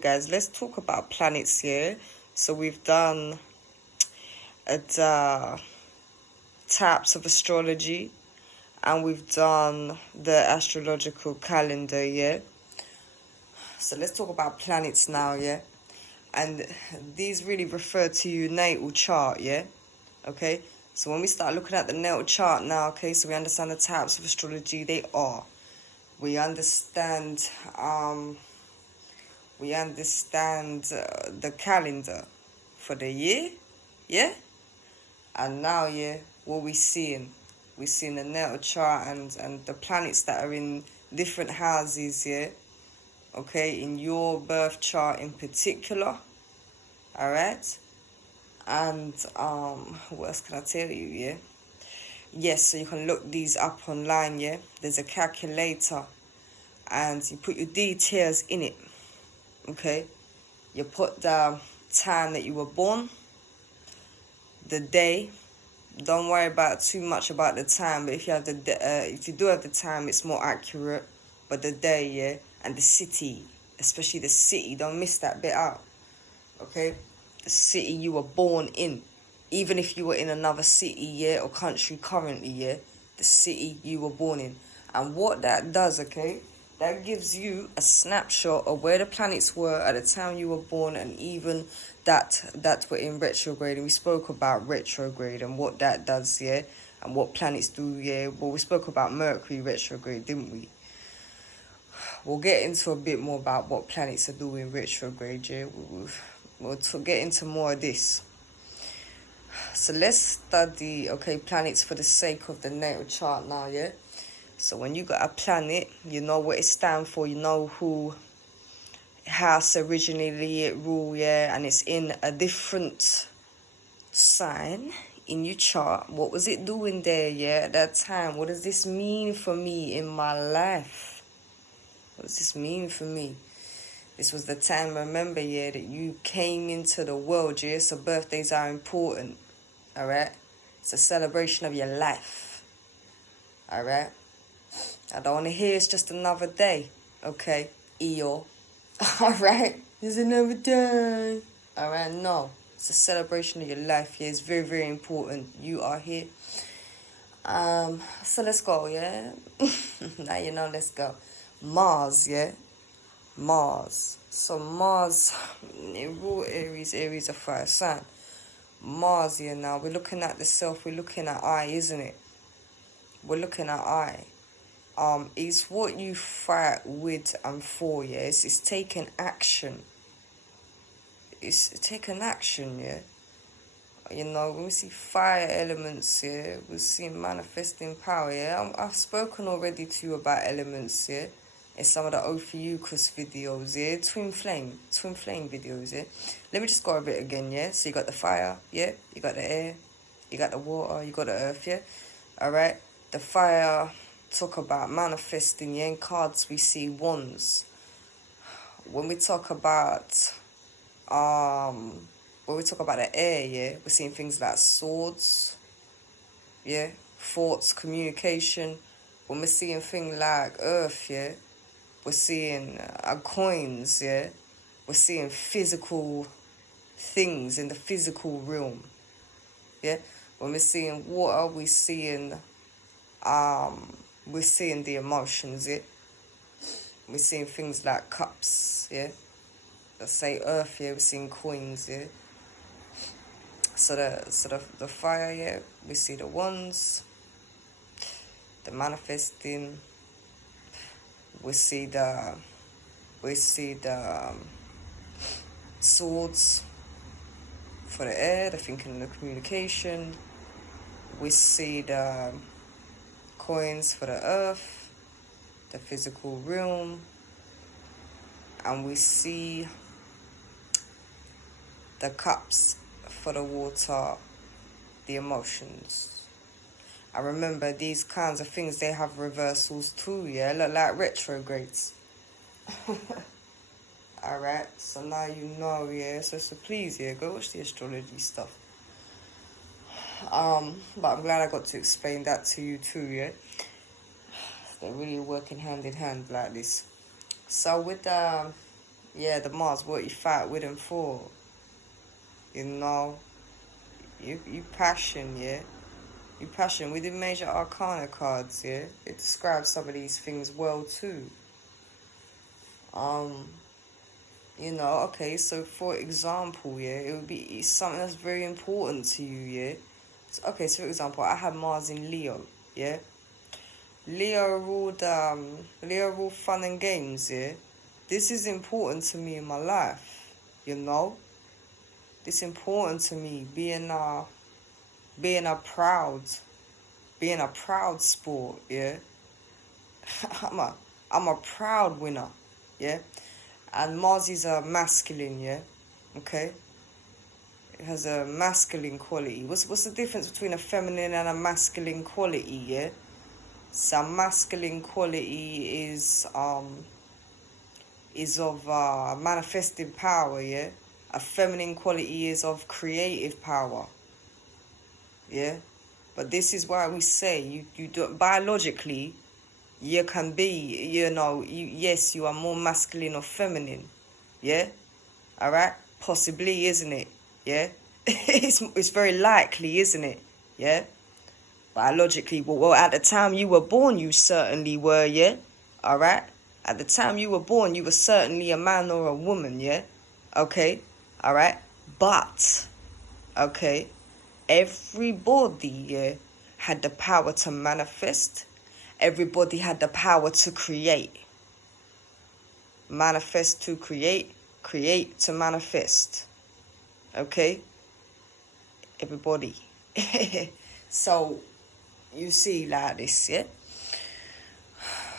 Guys, let's talk about planets here. So we've done the types of astrology, and we've done the astrological calendar, yeah. So let's talk about planets now, yeah. And these really refer to your natal chart, yeah. Okay, so when we start looking at the natal chart now, okay, so we understand the types of astrology they are. We understand the calendar for the year, yeah. And now, yeah, what we seeing? We're seeing the natal chart and the planets that are in different houses, yeah. Okay, in your birth chart in particular, all right. And what else can I tell you, yeah? Yes, so you can look these up online, yeah. There's a calculator, and you put your details in it. Okay, you put the time that you were born, the day. Don't worry about too much about the time, but if you do have the time, it's more accurate. But the day, yeah, and the city, especially the city, don't miss that bit out. Okay, the city you were born in, even if you were in another city, yeah, or country currently, yeah, the city you were born in. And what that does, okay, that gives you a snapshot of where the planets were at the time you were born, and even that were in retrograde. And we spoke about retrograde and what that does, yeah, and what planets do, yeah. Well, we spoke about Mercury retrograde, didn't we? We'll get into a bit more about what planets are doing retrograde, yeah. We'll get into more of this. So let's study, okay, planets for the sake of the natal chart now, yeah. So when you got a planet, you know what it stands for, you know who house originally it rule, yeah, and it's in a different sign in your chart. What was it doing there, yeah, at that time? What does this mean for me in my life? What does this mean for me? This was the time, remember, yeah, that you came into the world, yeah, so birthdays are important, all right? It's a celebration of your life, all right? I don't want to hear it's just another day, okay, Eeyore, all right? It's another day, all right? No, it's a celebration of your life, yeah, it's very, very important. You are here. So let's go, yeah? Now you know, let's go. Mars, yeah? Mars. So Mars, in rule Aries, Aries a fire sign. Mars, yeah, now we're looking at the self, we're looking at I, isn't it? We're looking at I. It's what you fight with and for, yeah. It's taking action. It's taking action, yeah. You know, when we see fire elements, yeah, we see manifesting power, yeah. I've spoken already to you about elements, yeah. In some of the Ophiuchus videos, yeah, twin flame videos, yeah. Let me just go over it again, yeah. So you got the fire, yeah, you got the air, you got the water, you got the earth, yeah. All right, the fire talk about manifesting, yeah. In cards we see wands. When we talk about the air, yeah, we're seeing things like swords, yeah, thoughts, communication. When we're seeing things like earth, yeah, we're seeing coins, yeah. We're seeing physical things in the physical realm, yeah. When we're seeing water, we're seeing the emotions, yeah. We're seeing things like cups, yeah. Let's say earth, yeah. We're seeing coins, yeah. So the fire, yeah. We see the wands, the manifesting. We see the swords for the air, the thinking and the communication. We see the coins for the earth, the physical realm, and we see the cups for the water, the emotions. I remember these kinds of things, they have reversals too, yeah, look like retrogrades. Alright, so now you know, yeah, so please, yeah, go watch the astrology stuff. But I'm glad I got to explain that to you too, yeah. They're really working hand in hand like this. So with Yeah, the Mars, what you fight with and for. You know, you passion, yeah. You passion. With the major arcana cards, yeah, it describes some of these things well too. You know, okay, so for example, yeah, it would be something that's very important to you, yeah. So, okay, so for example, I have Mars in Leo, yeah. Leo ruled fun and games, yeah. This is important to me in my life, you know. It's important to me being a proud sport, yeah. I'm a proud winner, yeah. And Mars is a masculine, yeah. Okay. It has a masculine quality. What's the difference between a feminine and a masculine quality, yeah? So masculine quality is of manifesting power, yeah? A feminine quality is of creative power. Yeah? But this is why we say you do biologically you can be, you know, yes, you are more masculine or feminine. Yeah? Alright? Possibly, isn't it? Yeah? it's very likely, isn't it? Yeah? Biologically, well, at the time you were born, you certainly were, yeah? Alright? At the time you were born, you were certainly a man or a woman, yeah? Okay? Alright? But, okay, everybody, yeah, had the power to manifest. Everybody had the power to create. Manifest to create, create to manifest. Okay? Everybody. So, you see like this, yeah?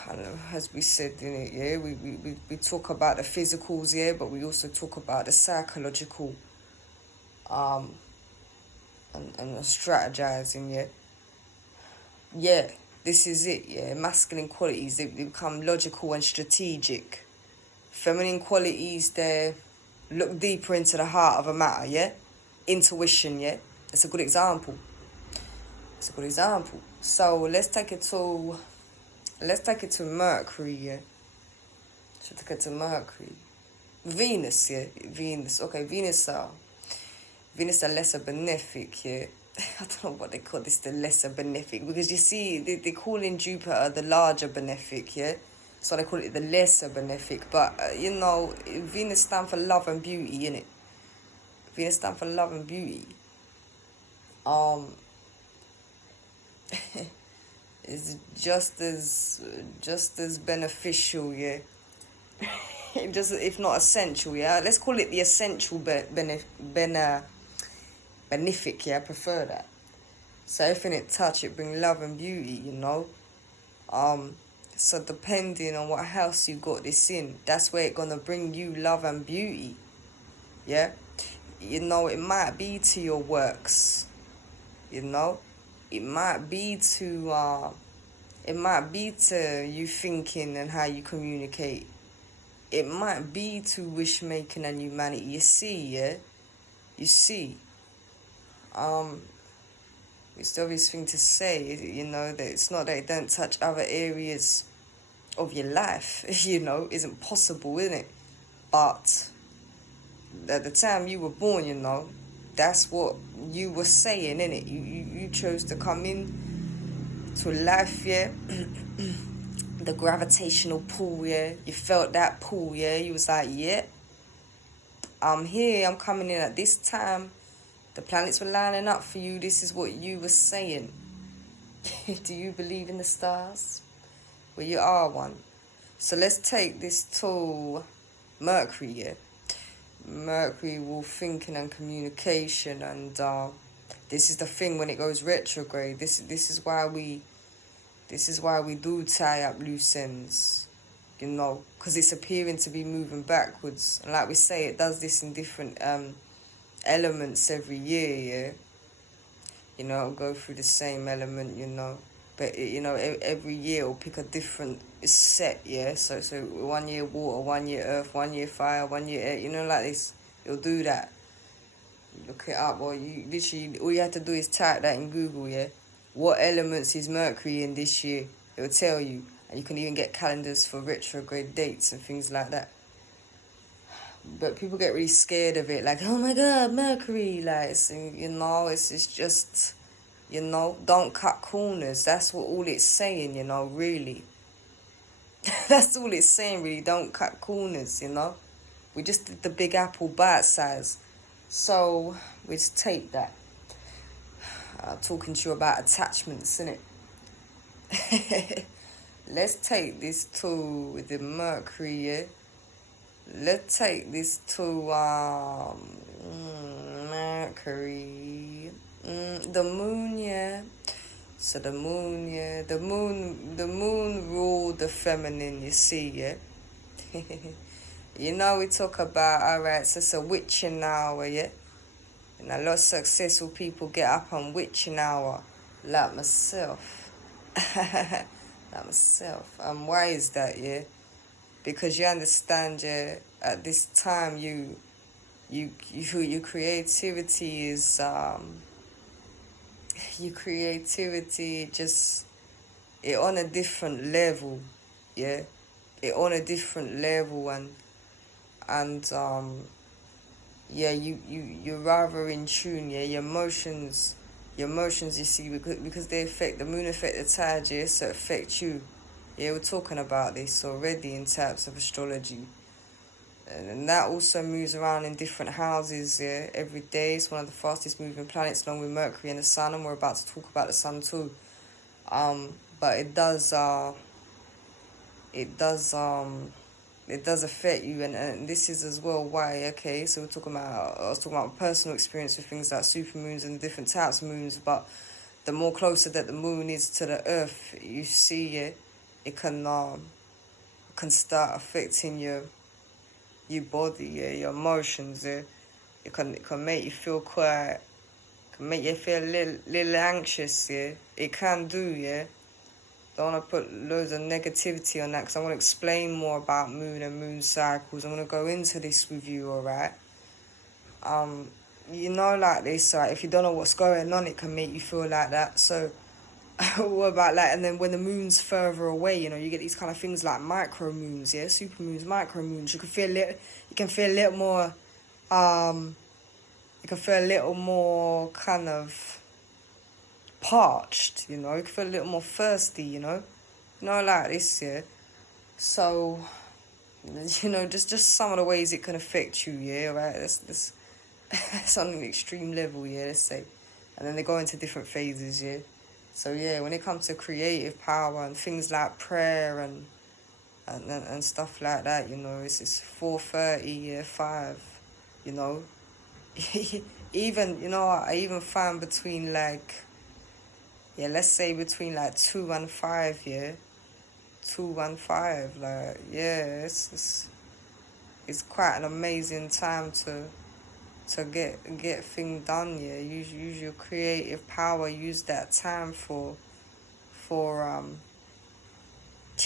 I don't know, as we said in it, yeah, we talk about the physicals, yeah, but we also talk about the psychological and the strategizing, yeah. Yeah, this is it, yeah. Masculine qualities, they become logical and strategic. Feminine qualities, they look deeper into the heart of a matter, yeah. Intuition, yeah. It's a good example. It's a good example. So let's take it to Mercury, yeah. Should take it to Mercury. Venus, yeah. Venus. Okay, Venus are lesser benefic, yeah. I don't know what they call this, the lesser benefic, because you see, they call in Jupiter the larger benefic, yeah? So they call it the lesser benefic, but, you know, Venus stands for love and beauty, innit? Venus stands for love and beauty. It's just as beneficial, yeah? Just, if not essential, yeah? Let's call it the essential benefic, yeah? I prefer that. So everything it touch, it bring love and beauty, you know. So depending on what house you got this in, that's where it gonna bring you love and beauty. Yeah, you know, it might be to your works. You know, it might be to you thinking and how you communicate. It might be to wish making and humanity. You see, yeah, you see. It's the obvious thing to say, you know, that it's not that it don't touch other areas of your life, you know, isn't possible, isn't it? But at the time you were born, you know, that's what you were saying, innit? You chose to come in to life, yeah? The gravitational pull, yeah? You felt that pull, yeah? You was like, yeah, I'm here, I'm coming in at this time. The planets were lining up for you. This is what you were saying. Do you believe in the stars? Well, you are one. So let's take this to Mercury, yeah? Mercury will thinking and communication, and this is the thing when it goes retrograde. This is why we do tie up loose ends, you know, because it's appearing to be moving backwards. And like we say, it does this in different elements every year, yeah. You know, it'll go through the same element, you know, but you know, every year it'll pick a different set, yeah. So 1 year water, 1 year earth, 1 year fire, 1 year air, you know, like this. It'll do that. You look it up, or you literally all you have to do is type that in Google, yeah. What elements is Mercury in this year? It will tell you, and you can even get calendars for retrograde dates and things like that. but people get really scared of it, like, oh my god, Mercury, like, it's, you know, it's just, you know, don't cut corners. That's what all it's saying, you know, really. That's all it's saying, really. Don't cut corners, you know. We just did the Big Apple bite size, so we just take that. Talking to you about attachments, innit? Let's take this to the Mercury, yeah? Let's take this to Mercury, the moon, yeah. So the moon, yeah, the moon ruled the feminine, you see, yeah. You know, we talk about, alright, so it's a witching hour, yeah. And a lot of successful people get up on witching hour, like myself. Like myself. Why is that, yeah? Because you understand, yeah, at this time your creativity is your creativity just, it on a different level, yeah. It on a different level, and yeah, you're rather in tune, yeah. Your emotions, you see, because they affect the moon, affect the tide, yeah, so it affects you. Yeah, we're talking about this already in types of astrology. And that also moves around in different houses, yeah, every day. It's one of the fastest moving planets along with Mercury and the Sun, and we're about to talk about the Sun too. But it does affect you, and this is as well why, okay, so I was talking about personal experience with things like supermoons and different types of moons, but the more closer that the moon is to the earth, you see it, it can start affecting your body, yeah, your emotions, yeah. It can make you feel make you feel a little anxious, yeah. It can do, yeah. Don't want to put loads of negativity on that, because I want to explain more about moon and moon cycles. I'm going to go into this with you, alright? You know, like this, right? If you don't know what's going on, it can make you feel like that. So, what about, like, and then when the moon's further away, you know, you get these kind of things like micro moons, yeah? Super moons, micro moons. You can feel a little more, kind of parched, you know. You can feel a little more thirsty, you know. Like this, yeah. So, you know, just some of the ways it can affect you, yeah, right? That's on an extreme level, yeah, let's say. And then they go into different phases, yeah. So yeah, when it comes to creative power and things like prayer and stuff like that, you know, it's 4:30, yeah, 5, you know. Even, you know, I even find between, like, yeah, let's say between like 2 and 5, yeah. 2 and 5, like, yeah, it's quite an amazing time to get things done, yeah. Use your creative power, use that time for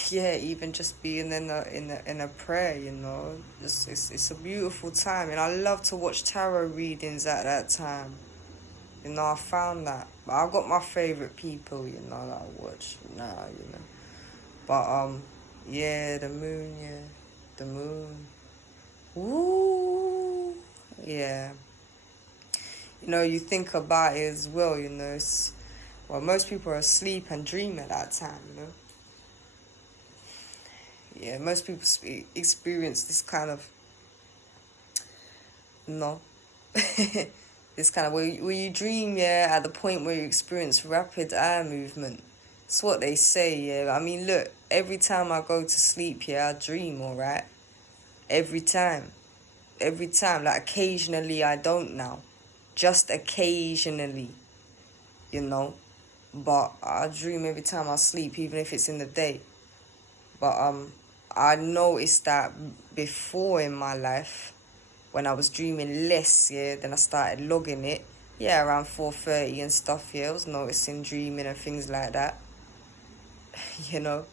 yeah, even just being in a prayer, you know. It's a beautiful time, and I love to watch tarot readings at that time. You know, I found that. But I've got my favorite people, you know, that I watch now, you know. But yeah, the moon, yeah. The moon. Woo, yeah. You know, you think about it as well, you know, well, most people are asleep and dream at that time, you know. Yeah, most people experience this kind of, no, this kind of, where you dream, yeah, at the point where you experience rapid eye movement. It's what they say, yeah. I mean, look, every time I go to sleep, yeah, I dream, alright? Every time. Like, occasionally I don't now. Just occasionally, you know. But I dream every time I sleep, even if it's in the day. But I noticed that before in my life, when I was dreaming less, yeah, then I started logging it. Yeah, around 4:30 and stuff, yeah, I was noticing dreaming and things like that. You know,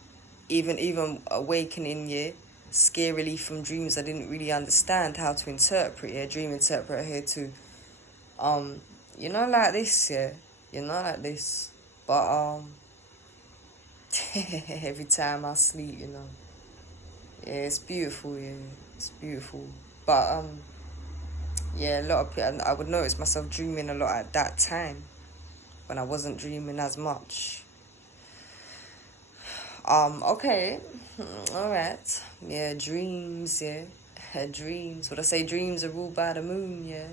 even awakening, yeah, scarily from dreams I didn't really understand how to interpret, yeah, dream interpreter here too. You know, like this, yeah, you know, like this. But every time I sleep, you know, yeah, it's beautiful, yeah, it's beautiful. But yeah, a lot of people, I would notice myself dreaming a lot at that time when I wasn't dreaming as much. Okay. All right. Yeah, dreams, yeah. Dreams. What I say, dreams are ruled by the moon, yeah.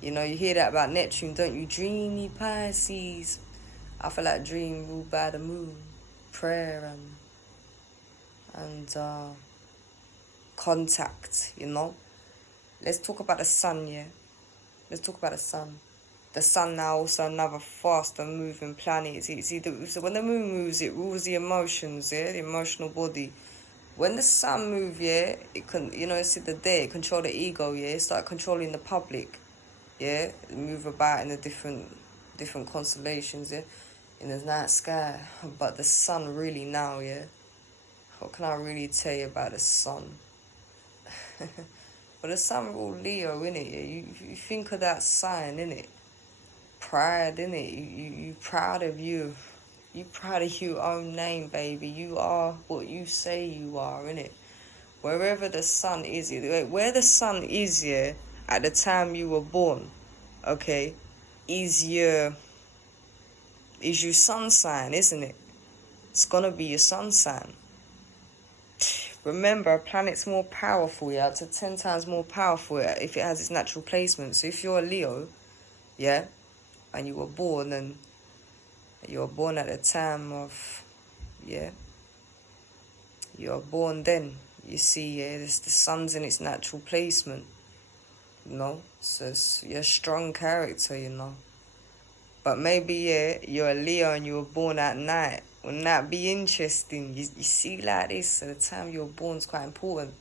You know, you hear that about Neptune, don't you? Dreamy Pisces. I feel like dream ruled by the moon. Prayer and contact, you know. Let's talk about the sun, yeah. Let's talk about the sun. The sun now also another faster moving planet. So when the moon moves, it rules the emotions, yeah, the emotional body. When the sun moves, yeah, it can, you know, it's the day, it control the ego, yeah, it start controlling the public, yeah, move about in the different constellations, yeah, in the night sky. But the sun really now, yeah. What can I really tell you about the sun? But the sun rule Leo, innit? Yeah, you think of that sign, innit? Pride, innit? You proud of you. You proud of your own name, baby. You are what you say you are, innit? Wherever the sun is, where the sun is, yeah, at the time you were born, okay, is your sun sign, isn't it? It's gonna be your sun sign. Remember, a planet's more powerful, yeah, up to 10 times more powerful if it has its natural placement. So if you're a Leo, yeah, and you were born at the time of, yeah, you were born then, you see, yeah, the sun's in its natural placement, you know, so you're a strong character, you know. But maybe, yeah, you're a Leo and you were born at night. Wouldn't that be interesting? You see like this, so the time you were born is quite important.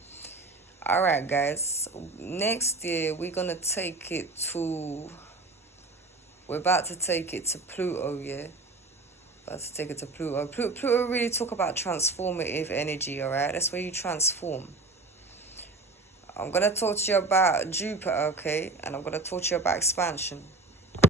Alright, guys, next year we're about to take it to Pluto, yeah? About to take it to Pluto. Pluto really talk about transformative energy, alright? That's where you transform. I'm going to talk to you about Jupiter, okay? And I'm going to talk to you about expansion.